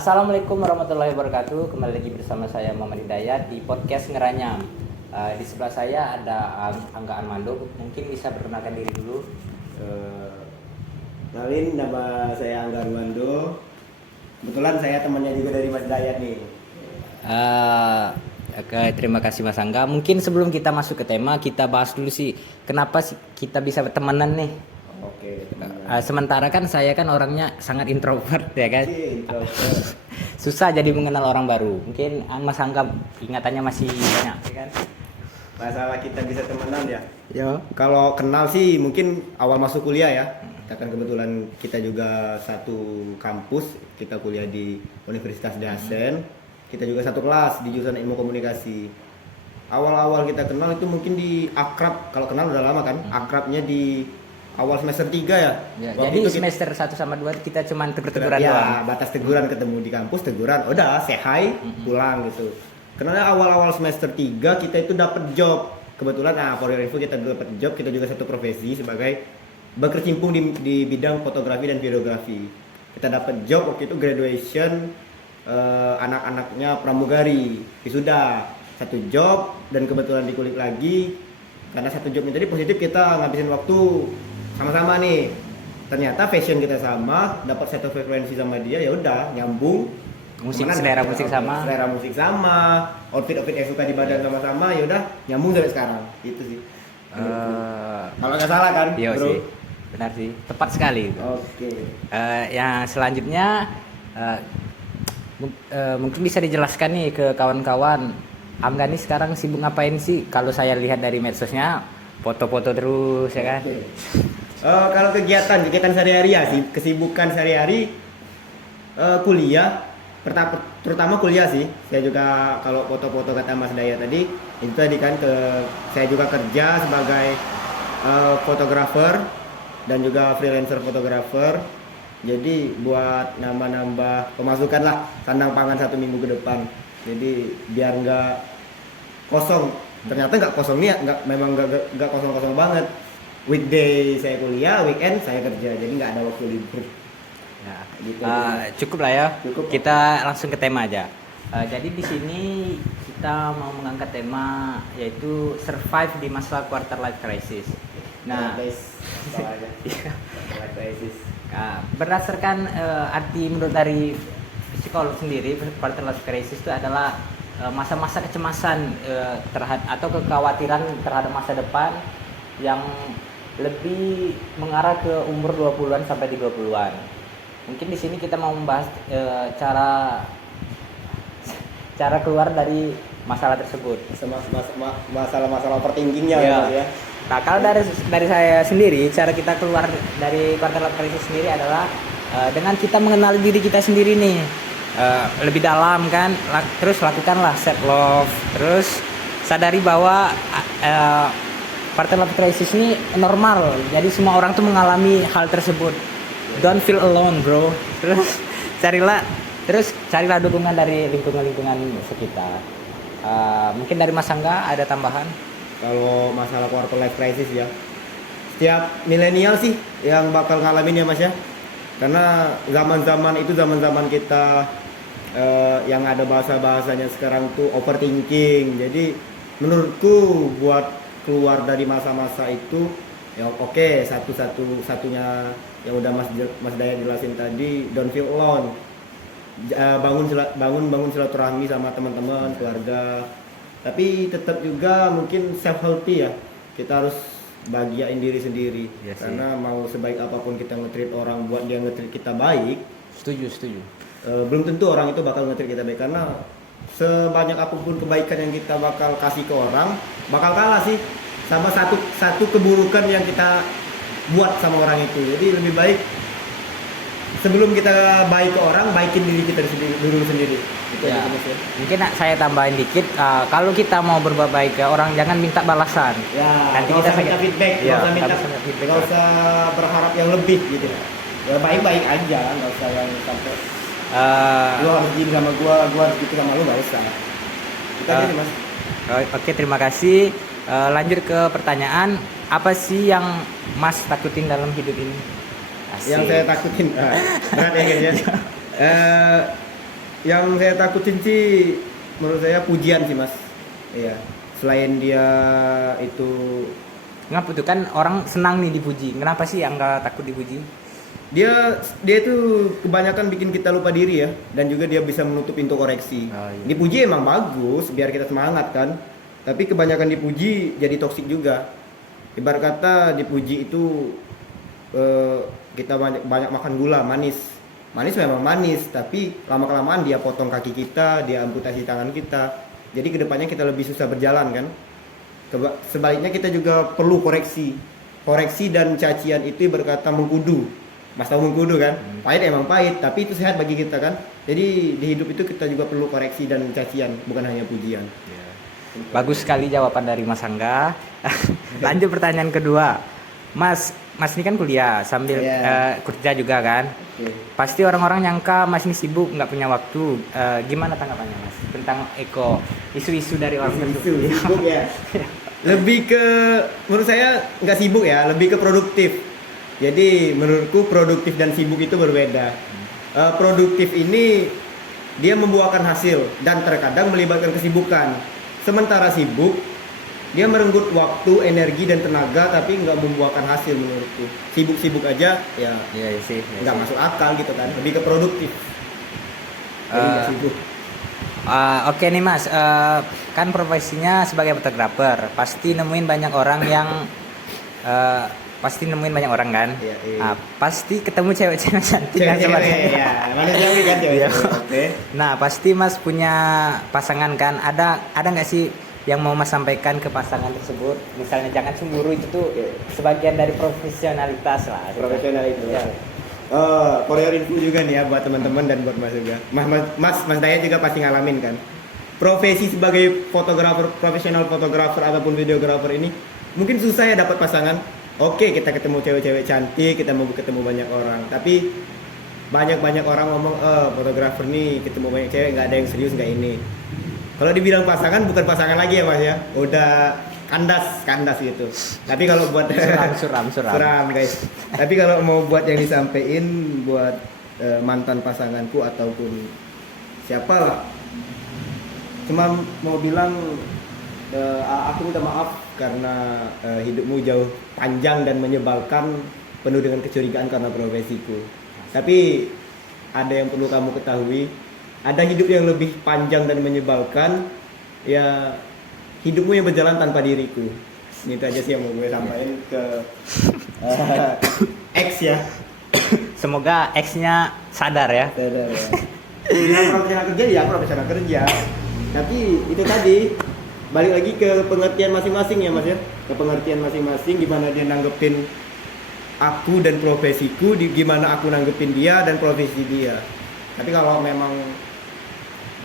Assalamualaikum warahmatullahi wabarakatuh. Kembali lagi bersama saya Muhammad Hidayat di podcast Ngeranyam. Di sebelah saya ada Angga Armando. Mungkin bisa perkenalkan diri dulu. Kenalin, nama saya Angga Armando. Kebetulan saya temannya juga dari Mas Hidayat nih. Oke, terima kasih Mas Angga. Mungkin sebelum kita masuk ke tema, kita bahas dulu sih kenapa sih kita bisa temenan nih. Oke. Sementara kan saya kan orangnya sangat introvert ya kan. Introvert. Susah jadi mengenal orang baru. Mungkin Mas Angga ingatannya masih banyak ya kan. Masalah kita bisa temenan ya. Yo. Kalau kenal sih mungkin awal masuk kuliah ya. Kita kan kebetulan kita juga satu kampus, kita kuliah di Universitas Dasen. Kita juga satu kelas di jurusan Ilmu Komunikasi. Awal-awal kita kenal itu mungkin di akrab, kalau kenal udah lama kan. Akrabnya di awal semester 3 ya. Jadi semester 1 sama 2 kita cuman tegur-teguran ya, doang. batas teguran, ketemu di kampus teguran, udah say hi, pulang gitu. Karena awal-awal semester 3 kita itu dapat job. Kebetulan for your info kita dapat job, kita juga satu profesi sebagai berkecimpung di bidang fotografi dan videografi. Kita dapat job waktu itu graduation, anak-anaknya pramugari, wisuda, satu job, dan kebetulan dikulik lagi karena satu job ini tadi positif, kita ngabisin waktu sama-sama nih. Ternyata fashion kita sama, dapat satu frekuensi sama dia, ya udah nyambung. Selera musik sama, outfit yang suka di badan sama-sama, ya udah nyambung sampai sekarang. Itu sih. Kalau nggak salah kan, iya bro? sih, benar sih, tepat sekali. Oke. Yang selanjutnya mungkin bisa dijelaskan nih ke kawan-kawan, Angga nih sekarang sibuk ngapain sih? Kalau saya lihat dari medsosnya foto-foto terus ya kan. Kalau kegiatan sehari-hari ya sih, kesibukan sehari-hari kuliah, terutama kuliah sih. Saya juga kalau foto-foto kata Mas Daya tadi, itu tadi kan saya juga kerja sebagai fotografer dan juga freelancer fotografer. Jadi buat nambah pemasukan lah, sandang pangan 1 minggu ke depan. Jadi biar nggak kosong. Ternyata nggak kosong nih, memang nggak kosong banget. Weekday saya kuliah, weekend saya kerja, jadi nggak ada waktu libur. Nah, gitu. Cukup lah ya. Cukup. Kita langsung ke tema aja. Jadi di sini kita mau mengangkat tema yaitu survive di masa quarter life crisis. Nah, guys, life crisis. Berdasarkan arti menurut dari psikolog sendiri, quarter life crisis itu adalah masa-masa kecemasan terhadap atau kekhawatiran terhadap masa depan yang lebih mengarah ke umur 20-an sampai 30-an. Mungkin di sini kita mau membahas cara keluar dari masalah tersebut. Masalah overthinkingnya ya. Nah, kalau dari saya sendiri, cara kita keluar dari quarter life crisis sendiri adalah dengan kita mengenali diri kita sendiri nih lebih dalam kan, terus lakukanlah self love, terus sadari bahwa quarter life crisis ini normal, jadi semua orang tuh mengalami hal tersebut. Don't feel alone, bro. Terus carilah dukungan dari lingkungan sekitar. Mungkin dari Mas Angga ada tambahan? Kalau masalah quarter life crisis ya, setiap milenial sih yang bakal ngalamin ya Mas ya. Karena zaman-zaman kita yang ada bahasanya sekarang tuh overthinking. Jadi menurutku buat keluar dari masa-masa itu ya oke, satunya yang udah Mas Daya jelasin tadi, don't feel alone. Bangun silaturahmi sama teman-teman, keluarga. Tapi tetap juga mungkin self healthy ya. Kita harus bahagiain diri sendiri. Ya, karena mau sebaik apapun kita nge-treat orang buat dia nge-treat kita baik, Setuju. Belum tentu orang itu bakal nge-treat kita baik, karena sebanyak apapun kebaikan yang kita bakal kasih ke orang bakal kalah sih sama satu keburukan yang kita buat sama orang itu. Jadi lebih baik sebelum kita baik ke orang, baikin diri kita dulu sendiri. Itu ya. Ya. Mungkin saya tambahin dikit, kalau kita mau berbuat baik ke orang jangan minta balasan. Ya, nanti kita minta feedback, nggak usah berharap yang lebih gitu. Ya baik-baik aja, nggak usah yang sampai lu harus gini sama gua harus gitu sama lu, nggak usah. Kita gini Mas. Oke, terima kasih. Lanjut ke pertanyaan, apa sih yang Mas takutin dalam hidup ini? Asik. Yang saya takutin berat ya guys ya. Yang saya takutin sih menurut saya pujian sih mas. Iya. Selain dia itu Ngapa tuh kan orang senang nih dipuji. Kenapa sih yang nggak takut dipuji? dia itu kebanyakan bikin kita lupa diri ya, dan juga dia bisa menutup pintu koreksi. Oh, iya. Dipuji emang bagus biar kita semangat kan, tapi kebanyakan dipuji jadi toksik juga. Ibarat kata dipuji itu kita banyak makan gula manis. Manis memang manis, tapi lama kelamaan dia potong kaki kita, dia amputasi tangan kita. Jadi kedepannya kita lebih susah berjalan kan. Sebaliknya kita juga perlu koreksi dan cacian itu berkata mengkudu. Mas tahu mengkudu kan? Pahit emang pahit, tapi itu sehat bagi kita kan. Jadi di hidup itu kita juga perlu koreksi dan cacian, bukan hanya pujian. Bagus sekali jawaban dari Mas Angga. Lanjut pertanyaan kedua. Mas ini kan kuliah sambil kerja juga kan? Pasti orang-orang nyangka Mas ini sibuk, nggak punya waktu. Gimana tanggapannya Mas tentang isu-isu dari orang tersebut? Sibuk ya. Lebih ke, menurut saya nggak sibuk ya, lebih ke produktif. Jadi menurutku produktif dan sibuk itu berbeda. Produktif ini dia membuahkan hasil dan terkadang melibatkan kesibukan. Sementara sibuk dia merenggut waktu, energi dan tenaga tapi nggak membuahkan hasil menurutku. Sibuk-sibuk aja ya, nggak masuk akal gitu kan. Lebih ke produktif. Jadi nggak sibuk. Oke nih Mas, kan profesinya sebagai fotografer, pasti nemuin banyak orang kan? Iya. Pasti ketemu cewek-cewek cantik kan Cewek-cewek ya, manusiawi kan cewek. Oke. Nah pasti Mas punya pasangan kan? Ada nggak sih yang mau Mas sampaikan ke pasangan tersebut? Misalnya jangan cemburu, itu tuh sebagian dari profesionalitas lah. Profesional itu. Ya. For your info juga nih ya buat teman-teman dan buat Mas juga. Mas Daya juga pasti ngalamin kan. Profesi sebagai fotografer, profesional fotografer ataupun videografer ini mungkin susah ya dapat pasangan. Oke, kita ketemu cewek-cewek cantik, kita mau ketemu banyak orang, tapi banyak orang ngomong fotografer nih ketemu banyak cewek, nggak ada yang serius, nggak ini. Kalau dibilang pasangan bukan pasangan lagi ya Mas ya, udah kandas gitu. Tapi kalau buat suram guys. Tapi kalau mau buat yang disampaikan buat mantan pasanganku ataupun siapalah, cuma mau bilang aku minta maaf karena hidupmu jauh panjang dan menyebalkan, penuh dengan kecurigaan karena profesiku. Tapi ada yang perlu kamu ketahui, ada hidup yang lebih panjang dan menyebalkan, ya hidupmu yang berjalan tanpa diriku. Itu aja sih yang mau gue sampaikan ke X ya. Semoga X-nya sadar ya. Sadar ya. Profesional kerja ya profesional kerja. Tapi itu tadi balik lagi ke pengertian masing-masing ya Mas ya. Ke pengertian masing-masing, gimana dia nanggepin aku dan profesiku, gimana aku nanggepin dia dan profesi dia. Tapi kalau memang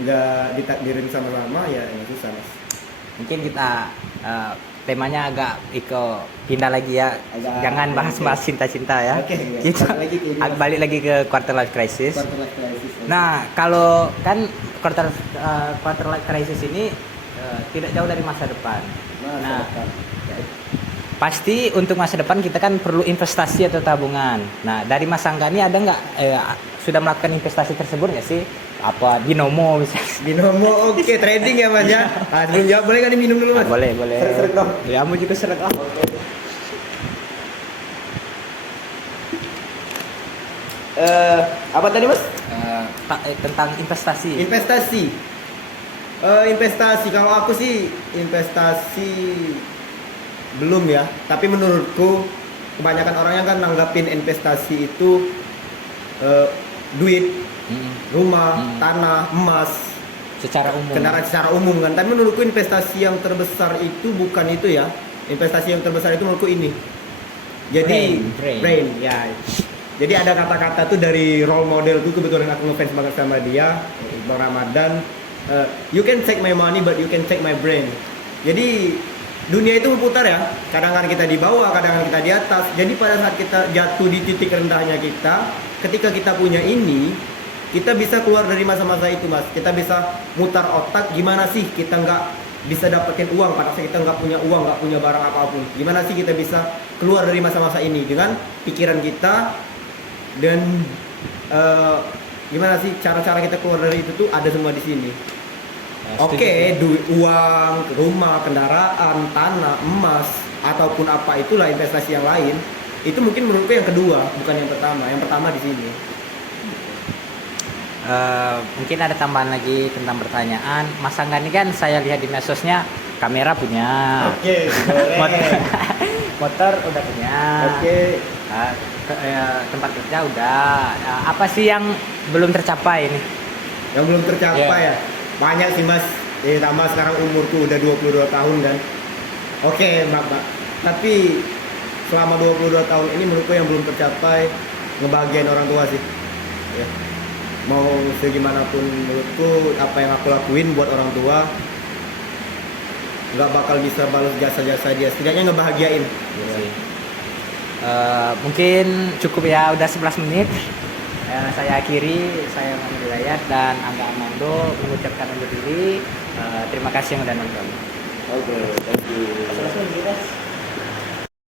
nggak ditakdirin sama-sama ya susah Mas. Mungkin kita temanya agak pindah lagi ya. Jangan bahas cinta-cinta ya. Oke, Kita balik lagi ke quarter life crisis. Nah, kalau kan quarter life crisis ini tidak jauh dari masa depan. Pasti untuk masa depan kita kan perlu investasi atau tabungan. Nah, dari Mas Angga ini ada nggak sudah melakukan investasi tersebut nggak sih? Apa binomo misalnya? Binomo, oke, trading ya Mas ya. Sebelum jawab boleh nggak diminum dulu Mas? Boleh. Serek dong. Ya, kamu juga serek. Apa tadi Mas? Tentang investasi. Investasi kalau aku sih investasi belum ya, tapi menurutku kebanyakan orang yang kan nanggapin investasi itu duit, rumah, tanah, emas, Secara umum. kendaraan secara umum kan. Tapi menurutku investasi yang terbesar itu bukan itu ya. Investasi yang terbesar itu menurutku ini. Jadi brain ya. Jadi ada kata-kata tuh dari role model tuh, kebetulan aku ngefans banget sama dia, Bang Ramadan. You can take my money but you can take my brain. Jadi dunia itu berputar ya. Kadang-kadang kita di bawah, kadang-kadang kita di atas. Jadi pada saat kita jatuh di titik rendahnya kita, ketika kita punya ini, kita bisa keluar dari masa-masa itu Mas. Kita bisa mutar otak, gimana sih kita nggak bisa dapetin uang pada saat kita nggak punya uang, nggak punya barang apapun. Gimana sih kita bisa keluar dari masa-masa ini dengan pikiran kita dan gimana sih cara-cara kita keluar dari itu tuh ada semua di sini. Setuju Oke, sih. duit, uang, rumah, kendaraan, tanah, emas, ataupun apa itulah investasi yang lain, itu mungkin menurutku yang kedua, bukan yang pertama. Yang pertama di sini. Mungkin ada tambahan lagi tentang pertanyaan. Mas Angga ini kan saya lihat di medsosnya kamera punya, Oke, motor, boleh. motor udah punya, Oke, tempat kerja udah. Apa sih yang belum tercapai ini? yang belum tercapai ya. Banyak sih Mas. Tambah sekarang umurku udah 22 tahun kan. Oke, Mbak. Tapi selama 22 tahun ini menurutku yang belum tercapai ngebahagiain orang tua sih. Ya. Mau segimanapun menurutku apa yang aku lakuin buat orang tua nggak bakal bisa balas jasa-jasa dia, setidaknya ngebahagiain. Mungkin cukup ya, udah 11 menit. Saya akhiri, saya Muhammad Hidayat dan Angga Armando mengucapkan undur diri. Terima kasih yang udah nonton. Oke, thank you. 11 menit, guys.